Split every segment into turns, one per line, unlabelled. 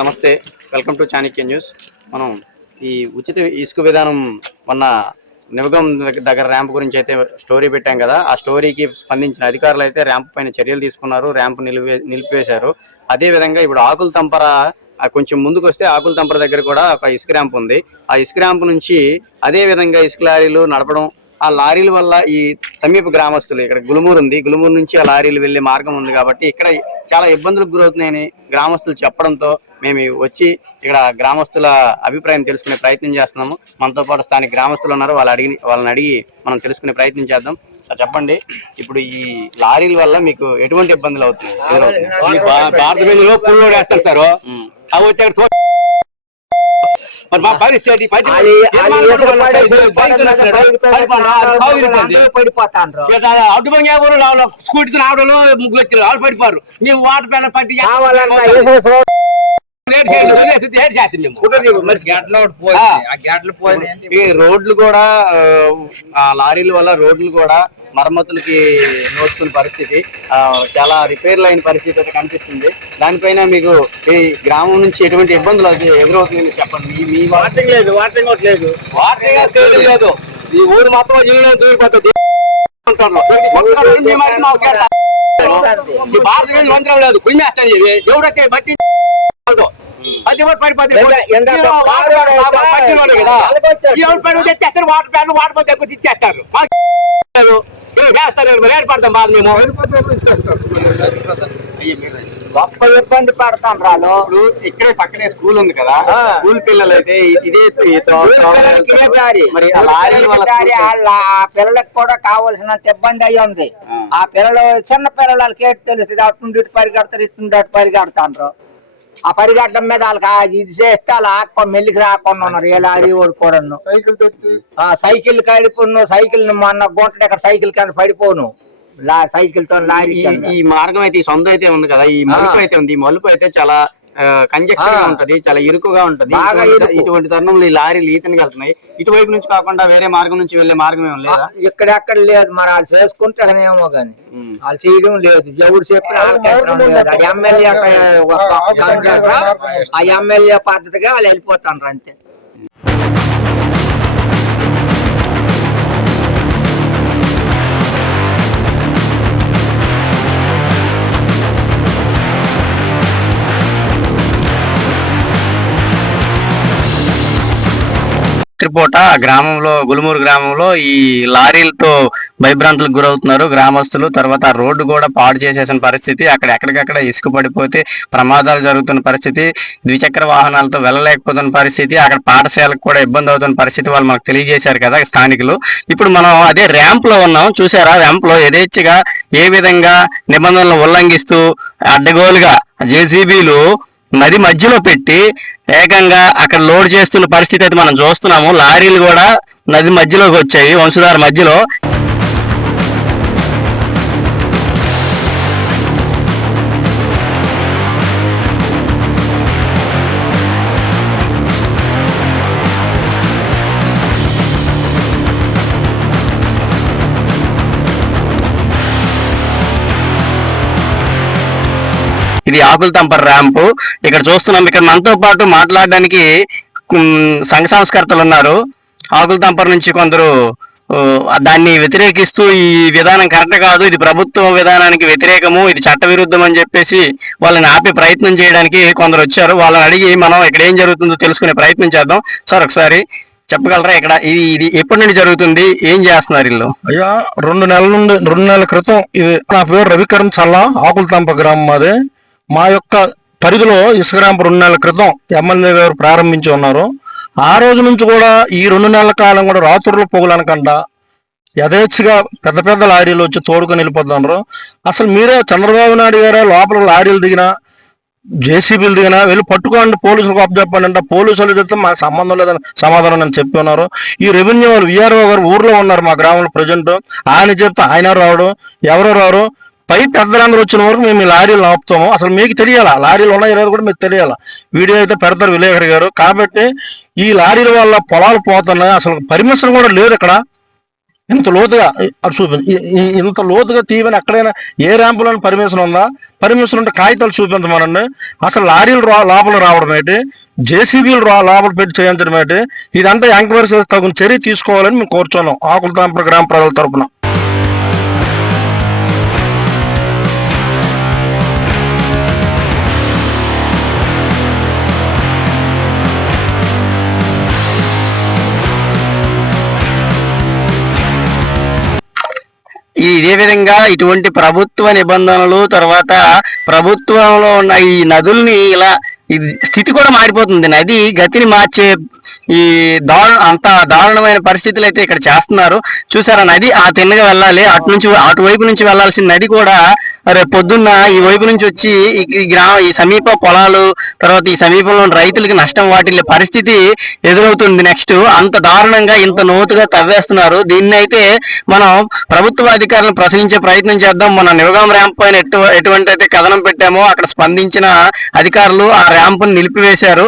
నమస్తే. Welcome to Chanakya news. మనం ఈ ఉచిత ఇసుక విధానం మొన్న నివగం దగ్గర ర్యాంప్ గురించి అయితే స్టోరీ పెట్టాం కదా. ఆ స్టోరీకి స్పందించిన అధికారులు అయితే ర్యాంప్ పైన చర్యలు తీసుకున్నారు. ర్యాంప్ నిలిపే నిలిపివేశారు. అదే విధంగా ఇప్పుడు ఆకుల తంపర కొంచెం ముందుకు వస్తే ఆకుల తంపర దగ్గర కూడా ఒక ఇసుక ర్యాంప్ ఉంది. ఆ ఇసుక ర్యాంప్ నుంచి అదే విధంగా ఇసుక లారీలు నడపడం ఆ లారీల వల్ల ఈ సమీప గ్రామస్తులు ఇక్కడ గులుమూరు ఉంది. గులుమూరు నుంచి ఆ లారీలు వెళ్ళే మార్గం ఉంది కాబట్టి ఇక్కడ చాలా ఇబ్బందులకు గురవుతున్నాయని గ్రామస్తులు చెప్పడంతో మేము వచ్చి ఇక్కడ గ్రామస్తుల అభిప్రాయం తెలుసుకునే ప్రయత్నం చేస్తున్నాము మనతో పాటు స్థానిక గ్రామస్తులు ఉన్నారు వాళ్ళు అడిగి వాళ్ళని అడిగి మనం తెలుసుకునే ప్రయత్నం చేద్దాం సార్ చెప్పండి ఇప్పుడు ఈ లారీల వల్ల మీకు ఎటువంటి ఇబ్బందులు అవుతున్నాయి
భారతదేశంలో పుల్లో వేస్తారు సార్. అవి అడ్డుపంగి స్కూటీ రావడంలో ముగ్గురు వచ్చారు వాళ్ళు పడిపోరు మేము వాటర్ పట్టి
ఈ రోడ్లు కూడా ఆ, లారీల వల్ల రోడ్లు కూడా మరమ్మతులకి నోచుకున్న పరిస్థితి. ఆ, చాలా రిపేర్లు అయిన పరిస్థితి అయితే కనిపిస్తుంది. దానిపైన మీకు ఈ గ్రామం నుంచి ఎటువంటి ఇబ్బందులు ఎదురవుతున్నాయని చెప్పండి. మీ- వార్త
లేదు వాటింగ్ లేదు.
సేవలు లేదు. ఈ ఊరు మొత్తం జీవనం దూరిపోతుంది భారతదేశం మంత్రం లేదు. కుమ్మేస్తాను ఇవి. ఎవడైతే బట్టి అది వాటర్ ప్యాన్ వాటర్ పోతే ఎక్కువ ఇచ్చేస్తారు. బాధ మేము.
గొప్ప ఇబ్బంది పడతాను
ఇప్పుడు ఇక్కడే పక్కనే స్కూల్ ఉంది కదా. స్కూల్ పిల్లలు అయితే ఇదే
పిల్లలకి కూడా కావాల్సినంత ఇబ్బంది అయ్యి ఉంది.
ఆ.
ఆ పిల్లలు చిన్న పిల్లలకి ఏంటి తెలుస్తుంది? అటు నుండి ఇటు పరిగెడతారు ఇటు నుండి అటు పరిగెడతాండ్రు. ఆ పరిగెట్టడం మీద వాళ్ళకి ఇది చేస్తే వాళ్ళు ఆక్కో మెల్లికి రాకుండా ఉన్నారు. ఏ లారీ ఓడిపోవడం ఆ సైకిల్ కలిపి సైకిల్ మొన్న గుంట ఇక్కడ సైకిల్ కింద పడిపోను. లా సైకిల్తో లారీ
ఈ మార్గం అయితే ఈ సొంత అయితే ఉంది కదా ఈ మలుపు అయితే ఉంది. ఈ మలుపు అయితే చాలా
కంజక్షన్గా.
ఉంటది చాలా ఇరుకుగా ఉంటది. ఇటువంటి- తరుణంలో ఈ లారీలు ఈతనికి వెళ్తున్నాయి. ఇటువైపు నుంచి కాకుండా వేరే మార్గం నుంచి వెళ్ళే మార్గం ఏం లేదా?
ఇక్కడెక్కడ లేదు. మరి వాళ్ళు చేసుకుంటే ఏమో గాని.
ఉమ్.
వాళ్ళు చేయడం లేదు. ఎవరు చెప్పిన అది ఎమ్మెల్యే ఆ ఎమ్మెల్యే పద్ధతిగా వాళ్ళు వెళ్ళిపోతాండ్రు అంతే.
రాత్రిపూట గ్రామంలో గులుమూరు గ్రామంలో ఈ లారీలతో భయభ్రాంతులకు గురవుతున్నారు గ్రామస్తులు. తర్వాత రోడ్డు కూడా పాడు చేసేసిన పరిస్థితి అక్కడ ఎక్కడికక్కడ ఇసుక పడిపోతే ప్రమాదాలు జరుగుతున్న పరిస్థితి ద్విచక్ర వాహనాలతో వెళ్ళలేకపోతున్న పరిస్థితి అక్కడ పాఠశాలకు కూడా ఇబ్బంది అవుతున్న పరిస్థితి వాళ్ళు మనకు తెలియజేశారు కదా స్థానికులు. ఇప్పుడు మనం అదే ర్యాంప్లో ఉన్నాం చూసారా ర్యాంప్లో యథేచ్ఛగా ఏ విధంగా నిబంధనలు ఉల్లంఘిస్తూ అడ్డగోలుగా జేసీబీలు నది మధ్యలో పెట్టి ఏకంగా అక్కడ లోడ్ చేస్తున్న పరిస్థితి అయితే మనం చూస్తున్నాము. లారీలు కూడా నది మధ్యలోకి వచ్చాయి. వంశధార మధ్యలో ఇది ఆకుల తంపర్ ర్యాంపు. ఇక్కడ చూస్తున్నాం ఇక్కడ మనతో పాటు మాట్లాడడానికి సంఘ సంస్కర్తలు ఉన్నారు. ఆకుల తంపర్ నుంచి కొందరు దాన్ని వ్యతిరేకిస్తూ ఈ విధానం కరెక్ట్ కాదు. ఇది ప్రభుత్వ విధానానికి వ్యతిరేకము ఇది చట్ట విరుద్ధం అని చెప్పేసి వాళ్ళని ఆపే ప్రయత్నం చేయడానికి కొందరు వచ్చారు. వాళ్ళని అడిగి మనం ఇక్కడ ఏం జరుగుతుందో తెలుసుకునే ప్రయత్నం చేద్దాం. సార్ ఒకసారి చెప్పగలరా ఇక్కడ? ఇది ఇది ఎప్పటి నుండి జరుగుతుంది? ఏం చేస్తున్నారు ఇల్లు
అయ్యా రెండు నెలల నుండి రెండు నెలల క్రితం ఇది నా పేరు రవికరణ్ చల్ల ఆకులతంప గ్రామం మాది. మా యొక్క పరిధిలో ఇసుకరాంపు రెండు నెలల క్రితం ఎమ్మెల్యే గారు ప్రారంభించి ఉన్నారు. ఆ రోజు నుంచి కూడా ఈ రెండు నెలల కాలం కూడా రాత్రులు పొగులనకుండా యథేచ్ఛగా పెద్ద పెద్ద లారీలు వచ్చి తోడుకొని వెళ్ళిపోతున్నారు. అసలు మీరే చంద్రబాబు నాయుడు గారే లోపల లారీలు దిగినా జేసీబీలు దిగినా వెళ్ళి పట్టుకోండి పోలీసులకు అప్పచెప్పండి అంటే పోలీసులు చెప్తే మాకు సంబంధం లేదని సమాధానం నేను చెప్పి ఉన్నారు. ఈ రెవెన్యూ వాళ్ళు విఆర్ఓ గారు ఊర్లో ఉన్నారు మా గ్రామంలో ప్రజెంట్. ఆయన చెప్తే ఆయన రావడం ఎవరో రారు? పై పెద్దలందరూ వచ్చిన వరకు మేము ఈ లారీలు ఆపుతాము. అసలు మీకు తెలియాలా? లారీలు ఉన్నాయి లేదు కూడా మీకు తెలియాలా? వీడియో అయితే పెడతారు విలేకరి గారు. కాబట్టి ఈ లారీల వల్ల పొలాలు పోతున్నాయి. అసలు పర్మిషన్ కూడా లేదు ఇక్కడ. ఇంత లోతుగా అది చూపి ఇంత లోతుగా తీయమని ఎక్కడైనా ఏ ర్యాంపులో పర్మిషన్ ఉందా? పర్మిషన్ ఉంటే కాగితాలు చూపించమనండి అసలు లారీలు రా లోపల రావడం ఏంటి? జేసీబీలు రా లోపల పెట్టి చేయించడం ఏంటి? ఇదంతా ఎంక్వైరీ చేసి తగిన చర్య తీసుకోవాలని మేము కోరుచున్నాం. ఆకులతాంపర గ్రామ ప్రజల తరపున.
అదేవిధంగా విధంగా ఇటువంటి ప్రభుత్వ నిబంధనలు తర్వాత ప్రభుత్వంలో ఉన్న ఈ నదుల్ని ఇలా స్థితి కూడా మారిపోతుంది. నది గతిని మార్చే ఈ దారు అంత దారుణమైన పరిస్థితులు అయితే ఇక్కడ చేస్తున్నారు. చూసారా నది ఆ తిన్నగా వెళ్ళాలి. అటు నుంచి అటువైపు నుంచి వెళ్ళాల్సిన నది కూడా రేపు పొద్దున్న ఈ వైపు నుంచి వచ్చి ఈ- గ్రామ ఈ సమీప పొలాలు తర్వాత ఈ సమీపంలో ఉన్న రైతులకి నష్టం వాటిల్లే పరిస్థితి ఎదురవుతుంది నెక్స్ట్ అంత దారుణంగా ఇంత లోతుగా తవ్వేస్తున్నారు. దీన్ని అయితే మనం ప్రభుత్వ అధికారులను ప్రశ్నించే ప్రయత్నం చేద్దాం. మన నివగాం ర్యాంప్ పైన ఎటు ఎటువంటి అయితే కథనం పెట్టామో అక్కడ స్పందించిన అధికారులు ఆ ర్యాంప్ నిలిపివేశారు.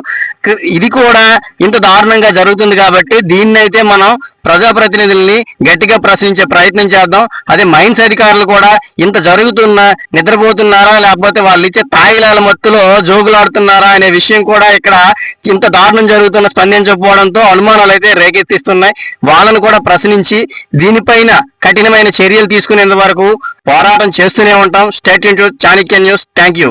ఇది కూడా ఇంత దారుణంగా జరుగుతుంది కాబట్టి దీన్ని అయితే మనం ప్రజాప్రతినిధుల్ని గట్టిగా ప్రశ్నించే ప్రయత్నం చేద్దాం. అదే మైన్స్ అధికారులు కూడా ఇంత జరుగుతున్నా నిద్రపోతున్నారా లేకపోతే వాళ్ళు ఇచ్చే తాయిలాల మత్తులో జోగులాడుతున్నారా అనే విషయం కూడా ఇక్కడ ఇంత దారుణం జరుగుతున్న స్పందించకపోవడంతో అనుమానాలు అయితే రేకెత్తిస్తున్నాయి. వాళ్ళను కూడా ప్రశ్నించి దీనిపైన కఠినమైన చర్యలు తీసుకునేంత వరకు పోరాటం చేస్తూనే ఉంటాం. State Chanakya news thank you